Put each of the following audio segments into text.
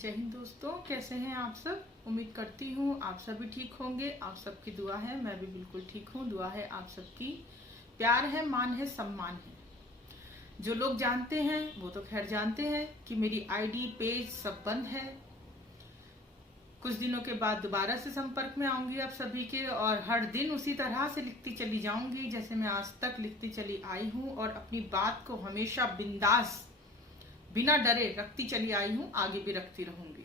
जय हिंद दोस्तों, कैसे हैं आप सब। उम्मीद करती हूँ आप सभी ठीक होंगे। आप सबकी दुआ है, मैं भी बिल्कुल ठीक हूँ। दुआ है आप सबकी, प्यार है, मान है, सम्मान है। जो लोग जानते हैं वो तो खैर जानते हैं कि मेरी आईडी पेज सब बंद है। कुछ दिनों के बाद दोबारा से संपर्क में आऊंगी आप सभी के, और हर दिन उसी तरह से लिखती चली जाऊंगी जैसे मैं आज तक लिखती चली आई हूँ, और अपनी बात को हमेशा बिंदास बिना डरे रखती चली आई हूँ, आगे भी रखती रहूंगी।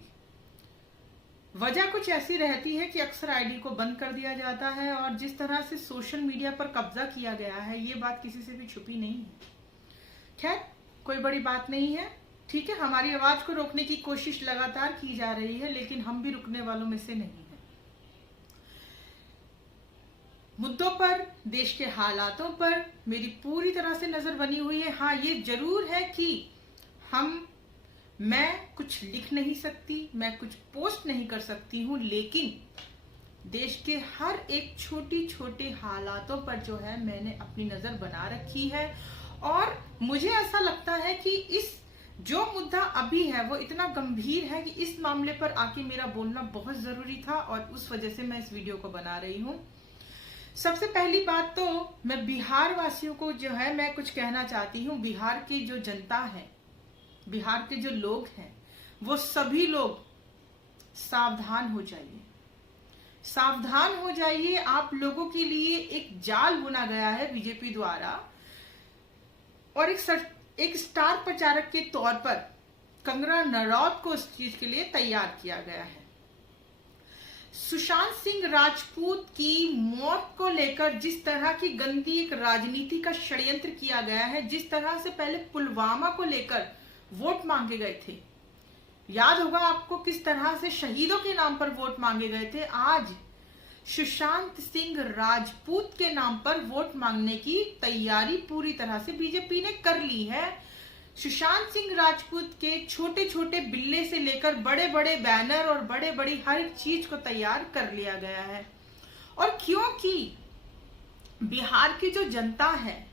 वजह कुछ ऐसी रहती है कि अक्सर आईडी को बंद कर दिया जाता है, और जिस तरह से सोशल मीडिया पर कब्जा किया गया है ये बात किसी से भी छुपी नहीं है। खैर, कोई बड़ी बात नहीं है, ठीक है। हमारी आवाज को रोकने की कोशिश लगातार की जा रही है, लेकिन हम भी रुकने वालों में से नहीं है। मुद्दों पर, देश के हालातों पर मेरी पूरी तरह से नजर बनी हुई है। हाँ, ये जरूर है कि मैं कुछ लिख नहीं सकती, मैं कुछ पोस्ट नहीं कर सकती हूँ, लेकिन देश के हर एक छोटी छोटी हालातों पर जो है मैंने अपनी नजर बना रखी है। और मुझे ऐसा लगता है कि इस जो मुद्दा अभी है वो इतना गंभीर है कि इस मामले पर आके मेरा बोलना बहुत जरूरी था, और उस वजह से मैं इस वीडियो को बना रही हूँ। सबसे पहली बात तो मैं बिहार वासियों को जो है मैं कुछ कहना चाहती हूँ। बिहार की जो जनता है, बिहार के जो लोग हैं, वो सभी लोग सावधान हो जाइए, सावधान हो जाइए। आप लोगों के लिए एक जाल बुना गया है बीजेपी द्वारा, और एक स्टार प्रचारक के तौर पर कंगना रनौत को इस चीज के लिए तैयार किया गया है। सुशांत सिंह राजपूत की मौत को लेकर जिस तरह की गंदी एक राजनीति का षड्यंत्र किया गया है, जिस तरह से पहले पुलवामा को लेकर वोट मांगे गए थे, याद होगा आपको किस तरह से शहीदों के नाम पर वोट मांगे गए थे। आज सुशांत सिंह राजपूत के नाम पर वोट मांगने की तैयारी पूरी तरह से बीजेपी ने कर ली है। सुशांत सिंह राजपूत के छोटे छोटे बिल्ले से लेकर बड़े बड़े बैनर और बड़े बड़ी हर एक चीज को तैयार कर लिया गया है। और क्योंकि बिहार की जो जनता है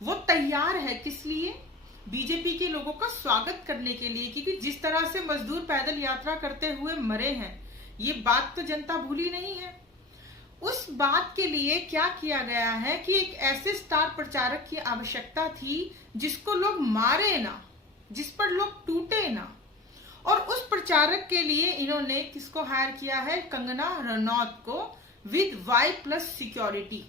वो तैयार है, किस लिए? बीजेपी के लोगों का स्वागत करने के लिए। क्योंकि जिस तरह से मजदूर पैदल यात्रा करते हुए मरे हैं, ये बात तो जनता भूली नहीं है। उस बात के लिए क्या किया गया है कि एक ऐसे स्टार प्रचारक की आवश्यकता थी जिसको लोग मारे ना, जिस पर लोग टूटे ना, और उस प्रचारक के लिए इन्होंने किसको हायर किया है? कंगना रनौत को, विद Y+ सिक्योरिटी।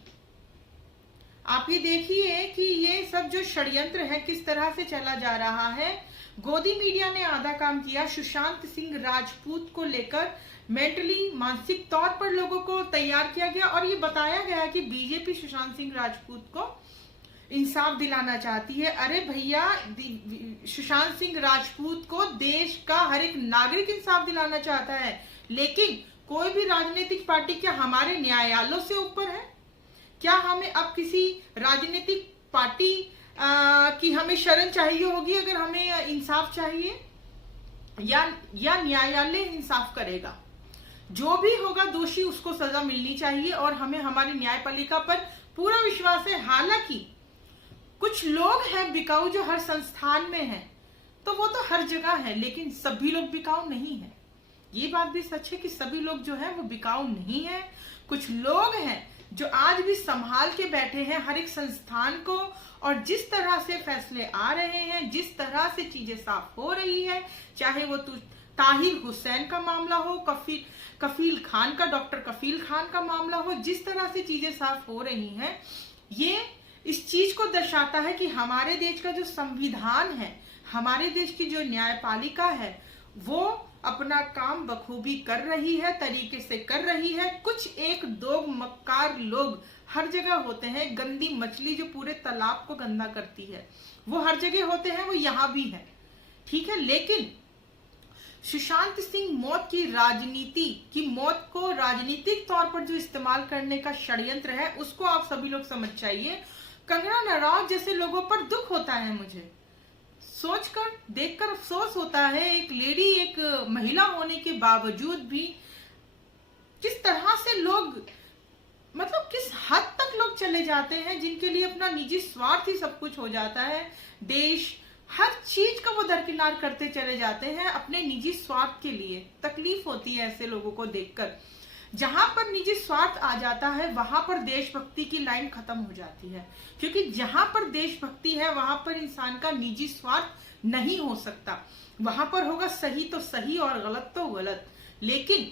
आप ये देखिए कि ये सब जो षड्यंत्र है किस तरह से चला जा रहा है। गोदी मीडिया ने आधा काम किया। सुशांत सिंह राजपूत को लेकर मेंटली, मानसिक तौर पर लोगों को तैयार किया गया, और ये बताया गया कि बीजेपी सुशांत सिंह राजपूत को इंसाफ दिलाना चाहती है। अरे भैया, सुशांत सिंह राजपूत को देश का हर एक नागरिक इंसाफ दिलाना चाहता है, लेकिन कोई भी राजनीतिक पार्टी क्या हमारे न्यायालयों से ऊपर है? क्या हमें अब किसी राजनीतिक पार्टी की हमें शरण चाहिए होगी अगर हमें इंसाफ चाहिए, या न्यायालय इंसाफ करेगा? जो भी होगा दोषी, उसको सजा मिलनी चाहिए, और हमें हमारी न्यायपालिका पर पूरा विश्वास है। हालांकि कुछ लोग हैं बिकाऊ जो हर संस्थान में हैं, तो वो तो हर जगह है, लेकिन सभी लोग बिकाऊ नहीं है। ये बात भी सच है कि सभी लोग जो है वो बिकाऊ नहीं है। कुछ लोग हैं जो आज भी संभाल के बैठे हैं हर एक संस्थान को, और जिस तरह से फैसले आ रहे हैं, जिस तरह से चीजें साफ हो रही है, चाहे वो ताहिर हुसैन का मामला हो, कफील खान का, डॉक्टर कफील खान का मामला हो, जिस तरह से चीजें साफ हो रही हैं, ये इस चीज को दर्शाता है कि हमारे देश का जो संविधान है, हमारे देश की जो न्यायपालिका है, वो अपना काम बखूबी कर रही है, तरीके से कर रही है। कुछ एक दो मक्कार लोग हर जगह होते हैं। गंदी मछली जो पूरे तालाब को गंदा करती है, वो हर जगह होते हैं, वो यहाँ भी है, ठीक है। लेकिन सुशांत सिंह मौत को राजनीतिक तौर पर जो इस्तेमाल करने का षड्यंत्र है, उसको आप सभी लोग समझ जाइए। कंगना रनौत जैसे लोगों पर दुख होता है, मुझे सोचकर, देखकर अफसोस होता है। एक लेडी, एक महिला होने के बावजूद भी किस तरह से लोग, मतलब किस हद तक लोग चले जाते हैं जिनके लिए अपना निजी स्वार्थ ही सब कुछ हो जाता है। देश, हर चीज का वो दरकिनार करते चले जाते हैं अपने निजी स्वार्थ के लिए। तकलीफ होती है ऐसे लोगों को देखकर। जहां पर निजी स्वार्थ आ जाता है वहां पर देशभक्ति की लाइन खत्म हो जाती है, क्योंकि जहां पर देशभक्ति है वहां पर इंसान का निजी स्वार्थ नहीं हो सकता। वहां पर होगा सही तो सही और गलत तो गलत। लेकिन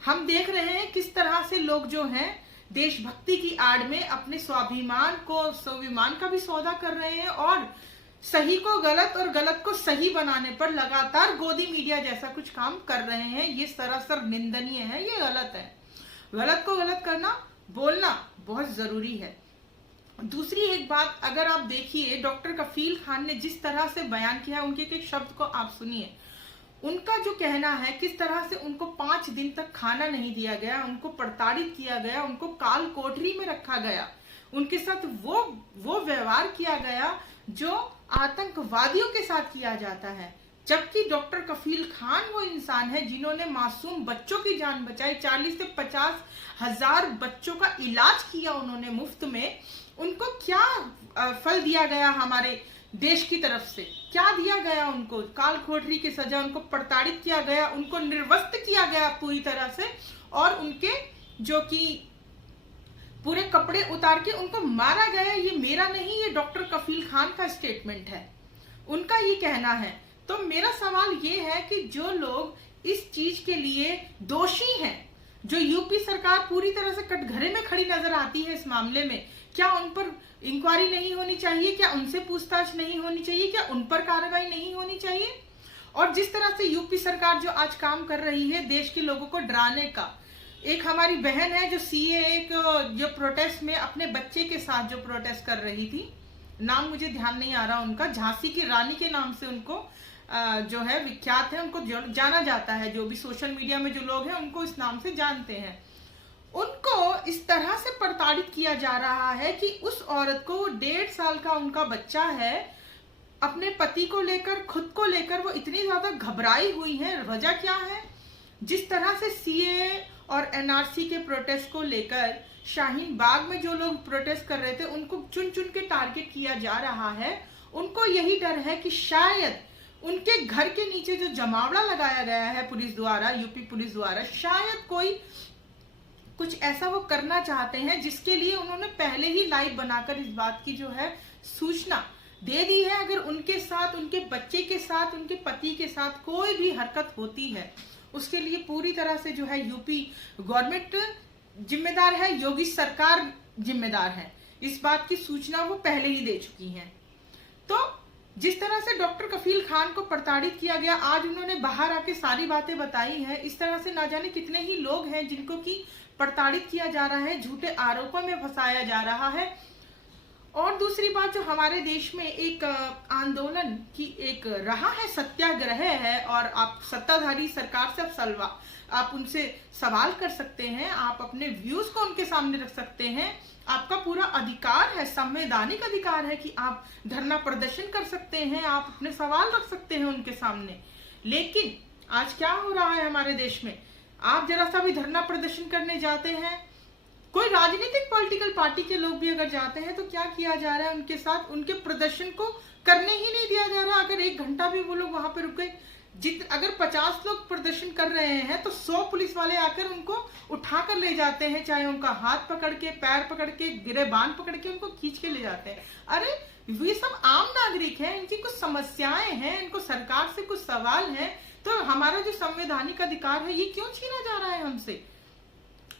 हम देख रहे हैं किस तरह से लोग जो हैं देशभक्ति की आड़ में अपने स्वाभिमान का भी सौदा कर रहे हैं, और सही को गलत और गलत को सही बनाने पर लगातार गोदी मीडिया जैसा कुछ काम कर रहे हैं। ये सरासर निंदनीय है, ये गलत है। गलत को गलत करना, बोलना बहुत जरूरी है। दूसरी एक बात, अगर आप देखिए डॉक्टर कफील खान ने जिस तरह से बयान किया है, उनके एक शब्द को आप सुनिए। उनका जो कहना है किस तरह से उनको 5 दिन तक खाना नहीं दिया गया, उनको प्रताड़ित किया गया, उनको काल कोठरी में रखा गया, उनके साथ वो व्यवहार किया गया जो आतंकवादियों के साथ किया जाता है। जबकि डॉक्टर कफील खान वो इंसान है जिन्होंने मासूम बच्चों की जान बचाई। 40 से 50 हजार बच्चों का इलाज किया उन्होंने मुफ्त में। उनको क्या फल दिया गया हमारे देश की तरफ से? क्या दिया गया उनको? काल कोठरी की सजा, उनको प्रताड़ित किया गया, उनको निर्वस्त्र किया गया पूरी तरह से, और उनके जो कि पूरे कपड़े उतार के उनको मारा गया। ये मेरा नहीं, ये डॉक्टर कफील खान का स्टेटमेंट है, उनका ये कहना है। तो मेरा सवाल ये है कि जो लोग इस चीज के लिए दोषी हैं, जो यूपी सरकार पूरी तरह से कटघरे में खड़ी नजर आती है इस मामले में, क्या उन पर इंक्वायरी नहीं होनी चाहिए? क्या उनसे पूछताछ नहीं होनी चाहिए? क्या उन पर कार्रवाई नहीं होनी चाहिए? और जिस तरह से यूपी सरकार जो आज काम कर रही है देश के लोगों को डराने का, एक हमारी बहन है जो सीएए जो प्रोटेस्ट में अपने बच्चे के साथ जो प्रोटेस्ट कर रही थी, नाम मुझे ध्यान नहीं आ रहा उनका, झांसी की रानी के नाम से उनको जो है विख्यात है, उनको जाना जाता है। जो भी सोशल मीडिया में जो लोग हैं उनको इस नाम से जानते हैं। उनको इस तरह से प्रताड़ित किया जा रहा है कि उस औरत को 1.5 साल का उनका बच्चा है, अपने पति को लेकर, खुद को लेकर वो इतनी ज्यादा घबराई हुई है। वजह क्या है? जिस तरह से सीएए और एनआरसी के प्रोटेस्ट को लेकर शाहीन बाग में जो लोग प्रोटेस्ट कर रहे थे उनको चुन चुन के टारगेट किया जा रहा है। उनको यही डर है कि शायद उनके घर के नीचे जो जमावड़ा लगाया गया है पुलिस द्वारा, यूपी पुलिस द्वारा, शायद कोई कुछ ऐसा वो करना चाहते हैं जिसके लिए उन्होंने पहले ही लाइव बनाकर इस बात की जो है सूचना दे दी है। अगर उनके साथ, उनके बच्चे के साथ, उनके पति के साथ कोई भी हरकत होती है उसके लिए पूरी तरह से जो है यूपी गवर्नमेंट जिम्मेदार है, योगी सरकार जिम्मेदार है। इस बात की सूचना वो पहले ही दे चुकी हैं। तो जिस तरह से डॉक्टर कफील खान को प्रताड़ित किया गया, आज उन्होंने बाहर आके सारी बातें बताई हैं। इस तरह से ना जाने कितने ही लोग हैं जिनको की प्रताड़ित किया जा रहा है, झूठे आरोपों में फंसाया जा रहा है। और दूसरी बात, जो हमारे देश में एक आंदोलन की एक रहा है, सत्याग्रह है, और आप सत्ताधारी सरकार से आप उनसे सवाल कर सकते हैं, आप अपने व्यूज को उनके सामने रख सकते हैं। आपका पूरा अधिकार है, संवैधानिक अधिकार है कि आप धरना प्रदर्शन कर सकते हैं, आप अपने सवाल रख सकते हैं उनके सामने। लेकिन आज क्या हो रहा है हमारे देश में? आप जरा सा भी धरना प्रदर्शन करने जाते हैं, कोई राजनीतिक पॉलिटिकल पार्टी के लोग भी अगर जाते हैं तो क्या किया जा रहा है उनके साथ? उनके प्रदर्शन को करने ही नहीं दिया जा रहा। अगर 1 घंटा भी वो लोग वहां पर रुके, अगर 50 लोग प्रदर्शन कर रहे हैं तो 100 पुलिस वाले आकर उनको उठा कर ले जाते हैं, चाहे उनका हाथ पकड़ के, पैर पकड़ के, गिरेबान पकड़ के उनको खींच के ले जाते हैं। अरे ये सब आम नागरिक हैं, इनकी कुछ समस्याएं हैं, इनको सरकार से कुछ सवाल हैं, तो हमारा जो संवैधानिक अधिकार है ये क्यों छीना जा रहा है हमसे?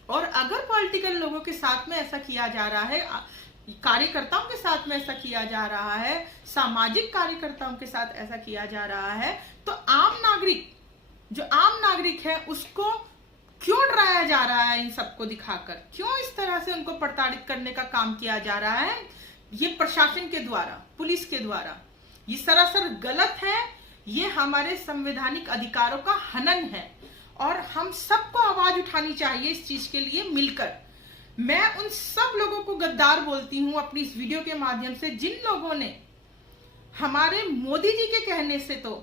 और अगर पॉलिटिकल लोगों के साथ में ऐसा किया जा रहा है, कार्यकर्ताओं के साथ में ऐसा किया जा रहा है, सामाजिक कार्यकर्ताओं के साथ ऐसा किया जा रहा है, तो आम नागरिक, जो आम नागरिक है उसको क्यों डराया जा रहा है? इन सबको दिखाकर क्यों इस तरह से उनको प्रताड़ित करने का काम किया जा रहा है? ये प्रशासन के द्वारा, पुलिस के द्वारा, ये सरासर गलत है। ये हमारे संवैधानिक अधिकारों का हनन है और हम सबको आवाज उठानी चाहिए इस चीज के लिए मिलकर। मैं उन सब लोगों को गद्दार बोलती हूं अपनी इस वीडियो के माध्यम से जिन लोगों ने हमारे मोदी जी के कहने से तो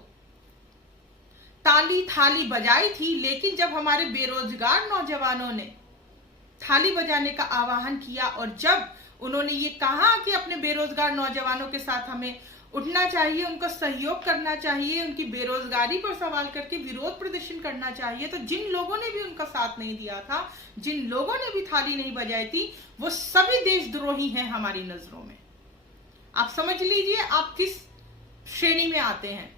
ताली थाली बजाई थी, लेकिन जब हमारे बेरोजगार नौजवानों ने थाली बजाने का आह्वान किया और जब उन्होंने ये कहा कि अपने बेरोजगार नौजवानों के साथ हमें उठना चाहिए, उनको सहयोग करना चाहिए, उनकी बेरोजगारी पर सवाल करके विरोध प्रदर्शन करना चाहिए। तो जिन लोगों ने भी उनका साथ नहीं दिया था, जिन लोगों ने भी थाली नहीं बजाई थी, वो सभी देशद्रोही हैं हमारी नजरों में। आप समझ लीजिए आप किस श्रेणी में आते हैं।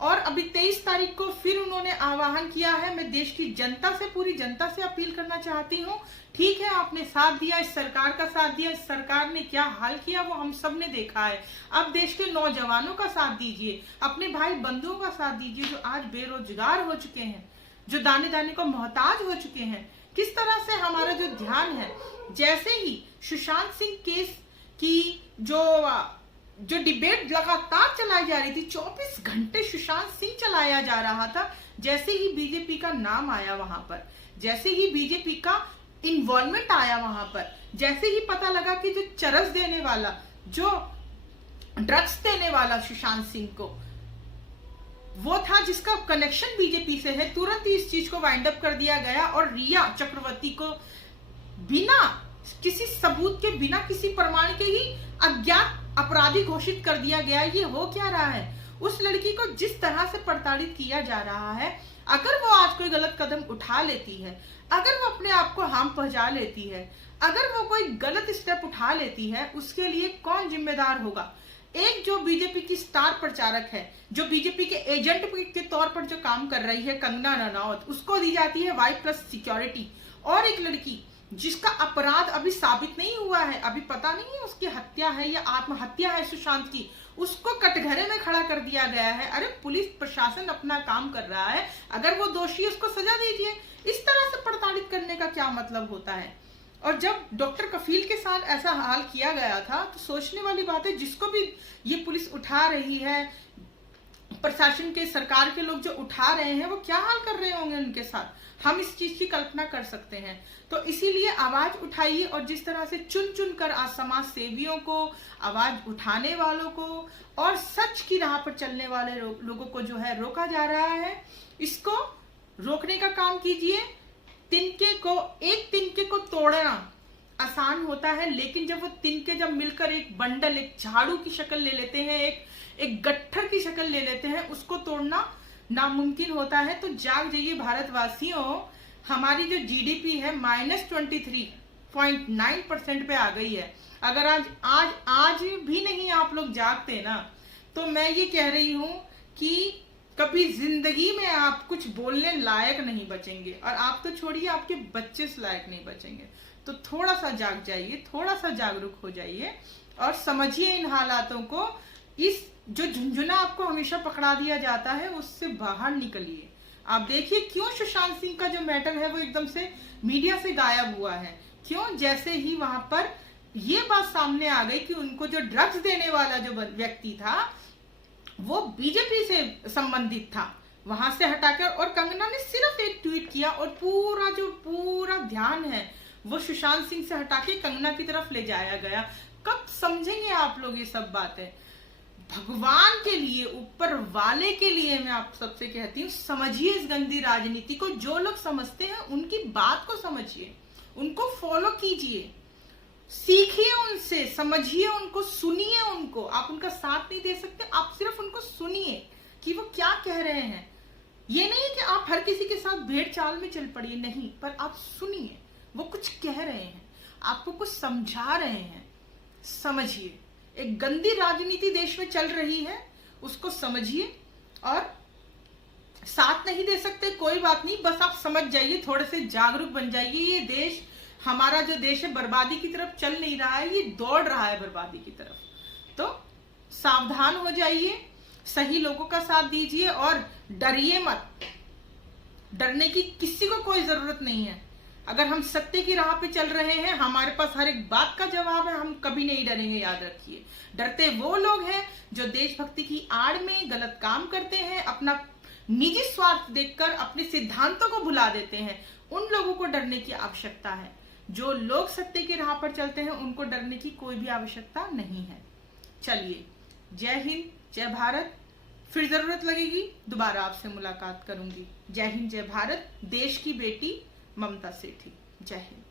और अभी 23 तारीख को फिर उन्होंने आह्वान किया है। मैं देश की जनता से, पूरी जनता से अपील करना चाहती हूँ, ठीक है आपने साथ दिया, इस सरकार का साथ दिया, इस सरकार ने क्या हाल किया वो हम सब ने देखा है। अब देश के नौजवानों का साथ दीजिए, अपने भाई बंधुओं का साथ दीजिए जो आज बेरोजगार हो चुके हैं, जो दाने दाने को मोहताज हो चुके हैं। किस तरह से हमारा जो ध्यान है, जैसे ही सुशांत सिंह केस की जो डिबेट लगातार चलाई जा रही थी, 24 घंटे सुशांत सिंह चलाया जा रहा था, जैसे ही बीजेपी का नाम आया वहां पर, जैसे ही बीजेपी का इन्वॉल्वमेंट आया वहां पर, जैसे ही पता लगा कि जो चरस देने वाला, जो ड्रग्स देने वाला सुशांत सिंह को वो था जिसका कनेक्शन बीजेपी से है, तुरंत ही इस चीज को वाइंड अप कर दिया गया और रिया चक्रवर्ती को बिना किसी सबूत के, बिना किसी प्रमाण के ही अज्ञात अपराधी घोषित कर दिया गया। ये हो क्या रहा है? उस लड़की को जिस तरह से प्रताड़ित किया जा रहा है, अगर वो आज कोई गलत कदम उठा लेती है, अगर वो अपने आप को हार्म पहुंचा लेती है, अगर वो कोई गलत स्टेप उठा लेती है, उसके लिए कौन जिम्मेदार होगा? एक जो बीजेपी की स्टार प्रचारक है, जो बीजेपी के एजेंट के तौर पर जो काम कर रही है, कंगना रनौत, उसको दी जाती है Y+ सिक्योरिटी। और एक लड़की जिसका अपराध अभी साबित नहीं हुआ है, अभी पता नहीं है उसकी हत्या है या आत्महत्या है सुशांत की, उसको कटघरे में खड़ा कर दिया गया है। अरे पुलिस प्रशासन अपना काम कर रहा है, अगर वो दोषी उसको सजा दीजिए। इस तरह से प्रताड़ित करने का क्या मतलब होता है? और जब डॉक्टर कफील के साथ ऐसा हाल किया गया था, तो सोचने वाली बात है, जिसको भी ये पुलिस उठा रही है, प्रशासन के, सरकार के लोग जो उठा रहे हैं, वो क्या हाल कर रहे होंगे उनके साथ, हम इस चीज की कल्पना कर सकते हैं। तो इसीलिए आवाज उठाइए, और जिस तरह से चुन चुन कर आज समाज सेवियों को, आवाज उठाने वालों को और सच की राह पर चलने वाले लोगों को जो है रोका जा रहा है, इसको रोकने का काम कीजिए। एक तिनके को तोड़ना आसान होता है, लेकिन जब वो तिनके जब मिलकर एक बंडल, एक झाड़ू की शक्ल ले लेते हैं, एक गट्ठर की शक्ल ले लेते हैं, उसको तोड़ना नामुमकिन होता है। तो जाग जाइए भारतवासियों, हमारी जो जीडीपी है -23.9% पे आ गई है। अगर आज भी नहीं आप लोग जागते ना, तो मैं ये कह रही हूं कि कभी जिंदगी में आप कुछ बोलने लायक नहीं बचेंगे, और आप तो छोड़िए, आपके बच्चे से लायक नहीं बचेंगे। तो थोड़ा सा जाग जाइए, थोड़ा सा जागरूक हो जाइए और समझिए इन हालातों को। इस जो झुंझुना आपको हमेशा पकड़ा दिया जाता है, उससे बाहर निकलिए। आप देखिए क्यों सुशांत सिंह का जो मैटर है वो एकदम से मीडिया से गायब हुआ है। क्यों? जैसे ही वहां पर ये बात सामने आ गई कि उनको जो ड्रग्स देने वाला जो व्यक्ति था वो बीजेपी से संबंधित था, वहां से हटाकर, और कंगना ने सिर्फ एक ट्वीट किया और पूरा ध्यान है वो सुशांत सिंह से हटा के कंगना की तरफ ले जाया गया। कब समझेंगे आप लोग ये सब बातें? भगवान के लिए, ऊपर वाले के लिए मैं आप सबसे कहती हूँ, समझिए इस गंदी राजनीति को। जो लोग समझते हैं उनकी बात को समझिए, उनको फॉलो कीजिए, सीखिए उनसे, समझिए उनको, सुनिए उनको। आप उनका साथ नहीं दे सकते, आप सिर्फ उनको सुनिए कि वो क्या कह रहे हैं। ये नहीं कि आप हर किसी के साथ भेड़ चाल में चल पड़िए, नहीं, पर आप सुनिए, वो कुछ कह रहे हैं, आपको कुछ समझा रहे हैं, समझिए। एक गंदी राजनीति देश में चल रही है, उसको समझिए। और साथ नहीं दे सकते, कोई बात नहीं, बस आप समझ जाइए, थोड़े से जागरूक बन जाइए। ये देश, हमारा जो देश है, बर्बादी की तरफ चल नहीं रहा है, ये दौड़ रहा है बर्बादी की तरफ। तो सावधान हो जाइए, सही लोगों का साथ दीजिए और डरिए मत। डरने की किसी को कोई जरूरत नहीं है। अगर हम सत्य की राह पे चल रहे हैं, हमारे पास हर एक बात का जवाब है, हम कभी नहीं डरेंगे, याद रखिए। डरते वो लोग हैं जो देशभक्ति की आड़ में गलत काम करते हैं, अपना निजी स्वार्थ देखकर अपने सिद्धांतों को भुला देते हैं। उन लोगों को डरने की आवश्यकता है। जो लोग सत्य की राह पर चलते हैं, उनको डरने की कोई भी आवश्यकता नहीं है। चलिए, जय हिंद, जय भारत। फिर जरूरत लगेगी दोबारा आपसे मुलाकात करूंगी। जय हिंद, जय भारत। देश की बेटी ममता सेठी। जय हिंद।